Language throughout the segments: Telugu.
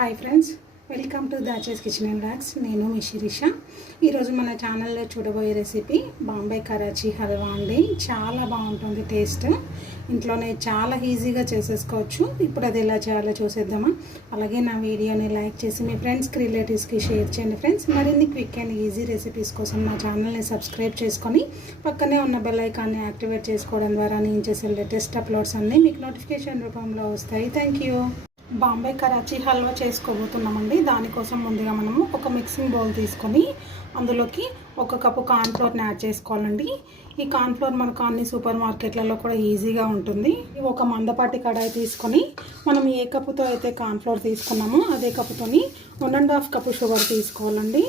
హాయ్ ఫ్రెండ్స్, వెల్కమ్ టు దాచేస్ కిచెన్ అండ్ బ్లాగ్స్. నేను మీ శిరీష. ఈరోజు మన ఛానల్లో చూడబోయే రెసిపీ బాంబే కరాచీ హల్వా అండి. చాలా బాగుంటుంది టేస్ట్. ఇంట్లోనే చాలా ఈజీగా చేసేసుకోవచ్చు. ఇప్పుడు అది ఎలా చేయాలో చూసేద్దామా. అలాగే నా వీడియోని లైక్ చేసి మీ ఫ్రెండ్స్కి రిలేటివ్స్కి షేర్ చేయండి ఫ్రెండ్స్. మరిన్ని క్విక్ అండ్ ఈజీ రెసిపీస్ కోసం నా ఛానల్ని సబ్స్క్రైబ్ చేసుకొని పక్కనే ఉన్న బెల్ ఐకాన్ని యాక్టివేట్ చేసుకోవడం ద్వారా నేను చేసే లేటెస్ట్ అప్లోడ్స్ అన్నీ మీకు నోటిఫికేషన్ రూపంలో వస్తాయి. Thank you. బాంబే కరాచీ హల్వా చేసుకోబోతున్నామండి. దానికోసం ముందుగా మనము ఒక మిక్సింగ్ బౌల్ తీసుకొని అందులోకి 1 కప్పు కార్న్ఫ్లోర్ని యాడ్ చేసుకోవాలండి. ఈ కార్న్ఫ్లోర్ మనకు అన్ని సూపర్ మార్కెట్లలో కూడా ఈజీగా ఉంటుంది. ఒక మందపాటి కడాయి తీసుకొని మనం ఏ కప్పుతో అయితే కార్న్ఫ్లోర్ తీసుకున్నామో అదే కప్పుతోని 1.5 కప్పు షుగర్ తీసుకోవాలండి.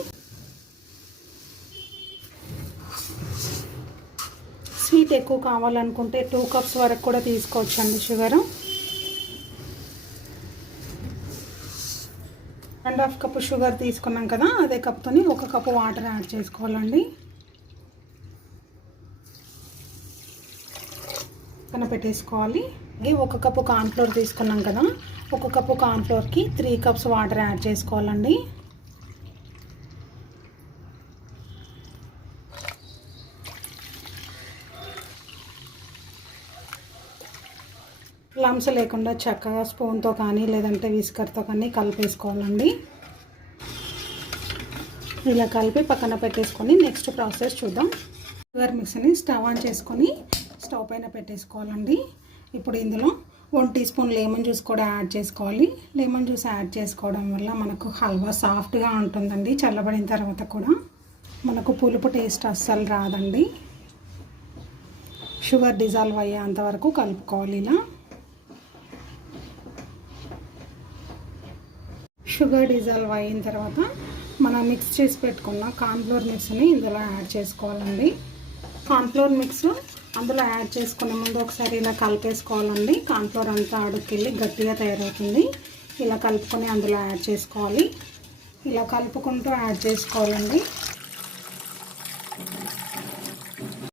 స్వీట్ ఎక్కువ కావాలనుకుంటే 2 కప్స్ వరకు కూడా తీసుకోవచ్చండి షుగర్. 1.5 కప్పు షుగర్ తీసుకున్నాం కదా, అదే కప్తోని 1 కప్పు వాటర్ యాడ్ చేసుకోవాలండి. పక్కన పెట్టేసుకోవాలి. 1 కప్పు కార్న్ఫ్లోర్ తీసుకున్నాం కదా, 1 కప్పు కార్న్ఫ్లోర్కి 3 కప్స్ వాటర్ యాడ్ చేసుకోవాలండి. లమ్స్ లేకుండా చక్కగా స్పూన్తో కానీ లేదంటే విస్కర్తో కానీ కలిపేసుకోవాలండి. ఇలా కలిపి పక్కన పెట్టేసుకొని నెక్స్ట్ ప్రాసెస్ చూద్దాం. షుగర్ మిక్స్ని స్టవ్ ఆన్ చేసుకొని స్టవ్ పైన పెట్టేసుకోవాలండి. ఇప్పుడు ఇందులో 1 టీ స్పూన్ లెమన్ జ్యూస్ కూడా యాడ్ చేసుకోవాలి. లెమన్ జ్యూస్ యాడ్ చేసుకోవడం వల్ల మనకు హల్వా సాఫ్ట్గా ఉంటుందండి. చల్లబడిన తర్వాత కూడా మనకు పులుపు టేస్ట్ అస్సలు రాదండి. షుగర్ డిజాల్వ్ అయ్యేంత వరకు కలుపుకోవాలి. ఇలా షుగర్ డిజాల్వ్ అయిన తర్వాత మనం మిక్స్ చేసి పెట్టుకున్న కార్న్ఫ్లోర్ మిక్స్ని ఇందులో యాడ్ చేసుకోవాలండి. కార్న్ఫ్లోర్ మిక్స్ అందులో యాడ్ చేసుకునే ముందు ఒకసారి ఇలా కలిపేసుకోవాలండి. కార్న్ఫ్లోర్ అంతా అడుక్కెళ్ళి గట్టిగా తయారవుతుంది. ఇలా కలుపుకొని అందులో యాడ్ చేసుకోవాలి. ఇలా కలుపుకుంటూ యాడ్ చేసుకోవాలండి.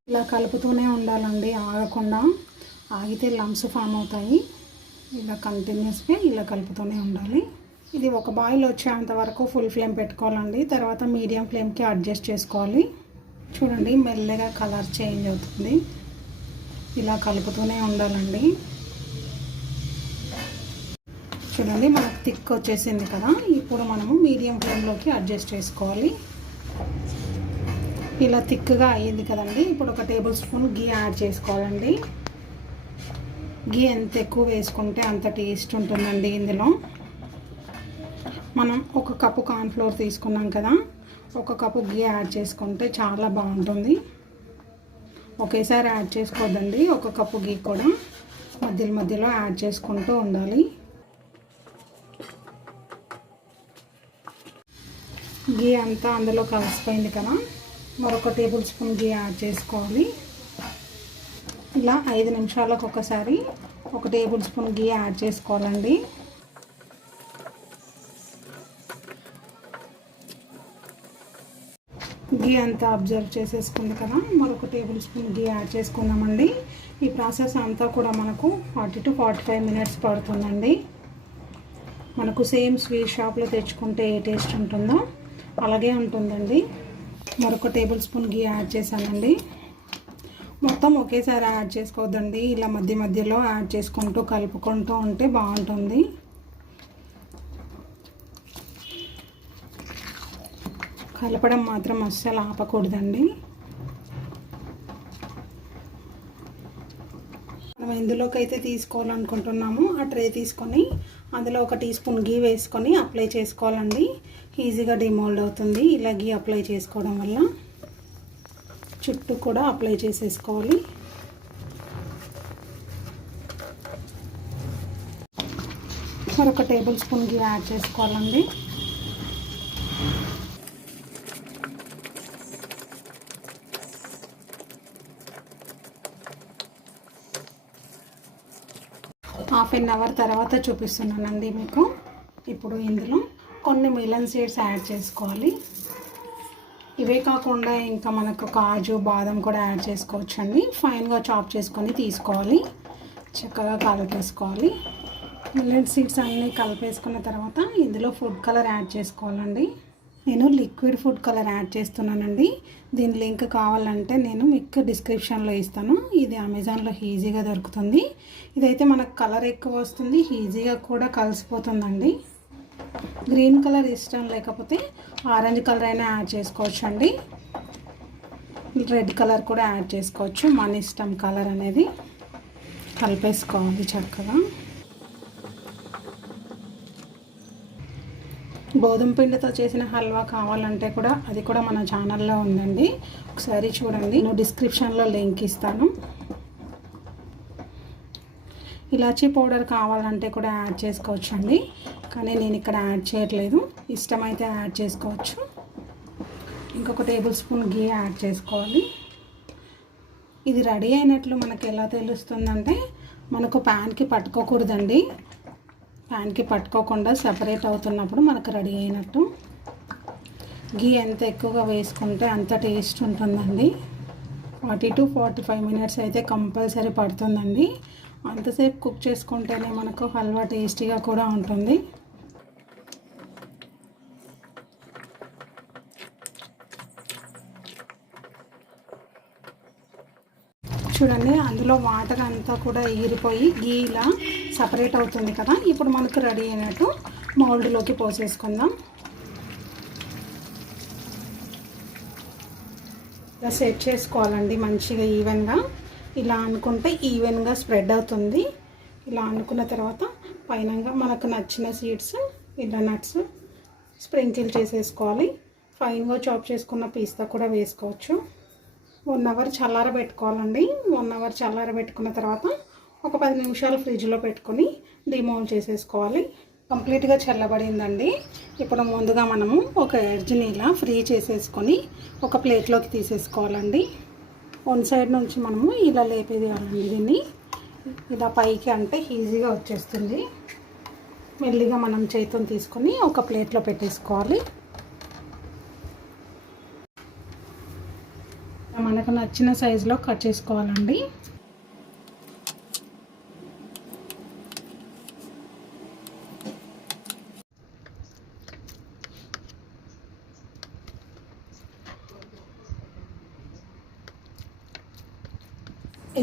ఇలా కలుపుతూనే ఉండాలండి, ఆగకుండా. ఆగితే లమ్స్ ఫామ్ అవుతాయి. ఇలా కంటిన్యూస్గా ఇలా కలుపుతూనే ఉండాలి. ఇది ఒక బాయిల్ వచ్చేంత వరకు ఫుల్ ఫ్లేమ్ పెట్టుకోవాలండి. తర్వాత మీడియం ఫ్లేమ్కి అడ్జస్ట్ చేసుకోవాలి. చూడండి, మెల్లగా కలర్ చేంజ్ అవుతుంది. ఇలా కలుపుతూనే ఉండాలండి. చూడండి, మనకు థిక్ వచ్చేసింది కదా. ఇప్పుడు మనము మీడియం ఫ్లేమ్లోకి అడ్జస్ట్ చేసుకోవాలి. ఇలా థిక్గా అయ్యింది కదండి. ఇప్పుడు 1 టేబుల్ స్పూన్ గీ యాడ్ చేసుకోవాలండి. గీ ఎంత ఎక్కువ వేసుకుంటే అంత టేస్ట్ ఉంటుందండి. ఇందులో మనం 1 కప్పు కార్న్ఫ్లోర్ తీసుకున్నాం కదా, 1 కప్పు గీ యాడ్ చేసుకుంటే చాలా బాగుంటుంది. ఒకేసారి యాడ్ చేసుకోవద్దండి. 1 కప్పు గీ కూడా మధ్యలో యాడ్ చేసుకుంటూ ఉండాలి. గీ అంతా అందులో కలిసిపోయింది కదా, మరొక టేబుల్ స్పూన్ గీ యాడ్ చేసుకోవాలి. ఇలా 5 నిమిషాలకు ఒకసారి 1 టేబుల్ స్పూన్ గీ యాడ్ చేసుకోవాలండి. గీ అంతా అబ్జర్వ్ చేసేసుకుంది కదా, మరొక టేబుల్ స్పూన్ గీ యాడ్ చేసుకుందామండి. ఈ ప్రాసెస్ అంతా కూడా మనకు 40 to 45 మినిట్స్ పడుతుందండి. మనకు సేమ్ స్వీట్ షాప్లో తెచ్చుకుంటే ఏ టేస్ట్ ఉంటుందో అలాగే ఉంటుందండి. మరొక టేబుల్ స్పూన్ గీ యాడ్ చేశానండి. మొత్తం ఒకేసారి యాడ్ చేసుకోవద్దండి. ఇలా మధ్యలో యాడ్ చేసుకుంటూ కలుపుకుంటూ ఉంటే బాగుంటుంది. కలపడం మాత్రం అస్సలు ఆపకూడదండి. మనం ఎందులోకి అయితే తీసుకోవాలనుకుంటున్నామో ఆ ట్రే తీసుకొని అందులో 1 టీ స్పూన్ గీ వేసుకొని అప్లై చేసుకోవాలండి. ఈజీగా డిమోల్డ్ అవుతుంది. ఇలా గీ అప్లై చేసుకోవడం వల్ల చుట్టూ కూడా అప్లై చేసేసుకోవాలి. మరొక టేబుల్ స్పూన్ గీ యాడ్ చేసుకోవాలండి. హాఫ్ అన్ అవర్ తర్వాత చూపిస్తున్నానండి మీకు. ఇప్పుడు ఇందులో కొన్ని మిలన్ సీడ్స్ యాడ్ చేసుకోవాలి. ఇవే కాకుండా ఇంకా మనకు కాజు, బాదం కూడా యాడ్ చేసుకోవచ్చండి. ఫైన్గా చాప్ చేసుకొని తీసుకోవాలి. చక్కగా కలిపేసుకోవాలి. మిల్లెట్ సీడ్స్ అన్నీ కలిపేసుకున్న తర్వాత ఇందులో ఫుడ్ కలర్ యాడ్ చేసుకోవాలండి. నేను లిక్విడ్ ఫుడ్ కలర్ యాడ్ చేస్తున్నానండి. దీని లింక్ కావాలంటే నేను మీకు డిస్క్రిప్షన్లో ఇస్తాను. ఇది అమెజాన్లో ఈజీగా దొరుకుతుంది. ఇదైతే మనకు కలర్ ఎక్కువ వస్తుంది, ఈజీగా కూడా కలిసిపోతుందండి. గ్రీన్ కలర్ ఇష్టం లేకపోతే ఆరెంజ్ కలర్ అయినా యాడ్ చేసుకోవచ్చు అండి. రెడ్ కలర్ కూడా యాడ్ చేసుకోవచ్చు, మన ఇష్టం కలర్ అనేది. కలిపేసుకోవాలి చక్కగా. గోధుమ పిండితో చేసిన హల్వా కావాలంటే కూడా అది కూడా మన ఛానల్లో ఉందండి, ఒకసారి చూడండి. నేను డిస్క్రిప్షన్లో లింక్ ఇస్తాను. ఇలాచీ పౌడర్ కావాలంటే కూడా యాడ్ చేసుకోవచ్చు అండి, కానీ నేను ఇక్కడ యాడ్ చేయట్లేదు. ఇష్టమైతే యాడ్ చేసుకోవచ్చు. ఇంకొక టేబుల్ స్పూన్ గీ యాడ్ చేసుకోవాలి. ఇది రెడీ అయినట్లు మనకు ఎలా తెలుస్తుందంటే మనకు ప్యాన్కి పట్టుకోకూడదండి. ప్యాన్కి పట్టుకోకుండా సపరేట్ అవుతున్నప్పుడు మనకు రెడీ అయినట్టు. గీ ఎంత ఎక్కువగా వేసుకుంటే అంత టేస్ట్ ఉంటుందండి. 40 to 45 మినిట్స్ అయితే కంపల్సరీ పడుతుందండి. అంతసేపు కుక్ చేసుకుంటేనే మనకు హల్వా టేస్టీగా కూడా ఉంటుంది. చూడండి, అందులో వాటర్ అంతా కూడా ఎగిరిపోయి గీ ఇలా సపరేట్ అవుతుంది కదా. ఇప్పుడు మనకు రెడీ అయినట్టు మౌల్డ్లోకి పోసేసుకుందాం. ఇలా సెట్ చేసుకోవాలండి మంచిగా ఈవెన్గా. ఇలా అనుకుంటే ఈవెన్గా స్ప్రెడ్ అవుతుంది. ఇలా అనుకున్న తర్వాత పైనంగా మనకు నచ్చిన సీడ్స్, ఇలా నట్స్ స్ప్రింకిల్ చేసేసుకోవాలి. ఫైన్గా చాప్ చేసుకున్న పిస్తా కూడా వేసుకోవచ్చు. 1 అవర్ చల్లారబెట్టుకోవాలండి. 1 అవర్ చల్లారబెట్టుకున్న తర్వాత ఒక 10 నిమిషాలు ఫ్రిడ్జ్లో పెట్టుకొని డిమౌల్డ్ చేసేసుకోవాలి. కంప్లీట్గా చల్లబడిందండి. ఇప్పుడు ముందుగా మనము ఒక ఎడ్జ్ని ఇలా ఫ్రీ చేసేసుకొని ఒక ప్లేట్లోకి తీసేసుకోవాలండి. 1 సైడ్ నుంచి మనము ఇలా లేపేయాలండి. దీన్ని ఇలా పైకి అంటే ఈజీగా వచ్చేస్తుంది. మెల్లిగా మనం చేతితో తీసుకొని ఒక ప్లేట్లో పెట్టేసుకోవాలి. మనకు నచ్చిన సైజులో కట్ చేసుకోవాలండి.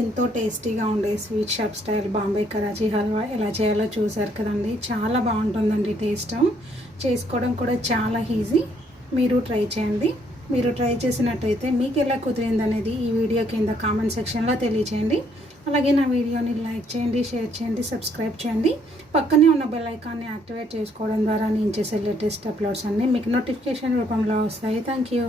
ఎంతో టేస్టీగా ఉండే sweet shop style Bombay Karachi halwa ఎలా చేయాలో చూసారు కదండి. చాలా బాగుంటుందండి టేస్ట్. చేసుకోవడం కూడా చాలా ఈజీ. మీరు ట్రై చేయండి. మీరు ట్రై చేసినట్టయితే మీకు ఎలా కుదిరింది అనేది ఈ వీడియో కింద కామెంట్ సెక్షన్లో తెలియచేయండి. అలాగే నా వీడియోని లైక్ చేయండి, షేర్ చేయండి, సబ్స్క్రైబ్ చేయండి. పక్కనే ఉన్న బెల్ ఐకాన్ని యాక్టివేట్ చేసుకోవడం ద్వారా నేను చేసే లేటెస్ట్ అప్లోడ్స్ అన్నీ మీకు నోటిఫికేషన్ రూపంలో వస్తాయి. Thank you.